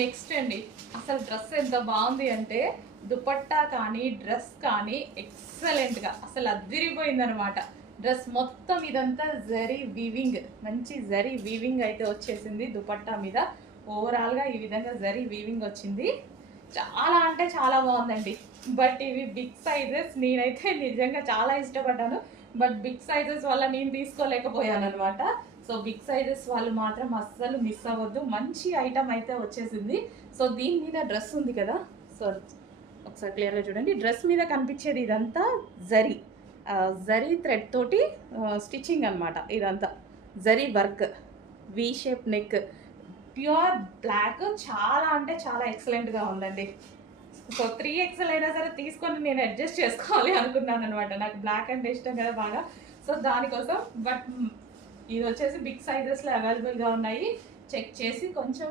Next అండి, అసలు dress ఎంత బాగుంది అంటే దుపట్టా కానీ డ్రెస్ కానీ ఎక్సలెంట్గా అసలు అదిరిపోయిందనమాట. డ్రెస్ మొత్తం ఇదంతా జరీ వీవింగ్, మంచి జరీ వీవింగ్ అయితే వచ్చేసింది దుపట్టా మీద. ఓవరాల్గా ఈ విధంగా జరీ వీవింగ్ వచ్చింది. చాలా అంటే చాలా బాగుందండి. బట్ ఇవి బిగ్ సైజెస్, నేనైతే నిజంగా చాలా ఇష్టపడ్డాను. బట్ బిగ్ సైజెస్ వల్ల నేను తీసుకోలేకపోయాను అనమాట. సో బిగ్ సైజెస్ వాళ్ళు మాత్రం అస్సలు మిస్ అవ్వద్దు. మంచి ఐటమ్ అయితే వచ్చేసింది. సో దీని మీద డ్రెస్ ఉంది కదా, సో ఒకసారి క్లియర్గా చూడండి. డ్రెస్ మీద కనిపించేది ఇదంతా జరీ, జరీ థ్రెడ్ తోటి స్టిచ్చింగ్ అనమాట. ఇదంతా zari work, V shape neck, pure black. చాలా అంటే చాలా ఎక్సలెంట్గా ఉందండి. సో 3XL అయినా సరే తీసుకొని నేను అడ్జస్ట్ చేసుకోవాలి అనుకున్నాను అనమాట. నాకు బ్లాక్ అంటే ఇష్టం కదా బాగా, సో దానికోసం. బట్ ఇది వచ్చేసి బిగ్ సైజెస్లో అవైలబుల్గా ఉన్నాయి. చెక్ చేసి కొంచెం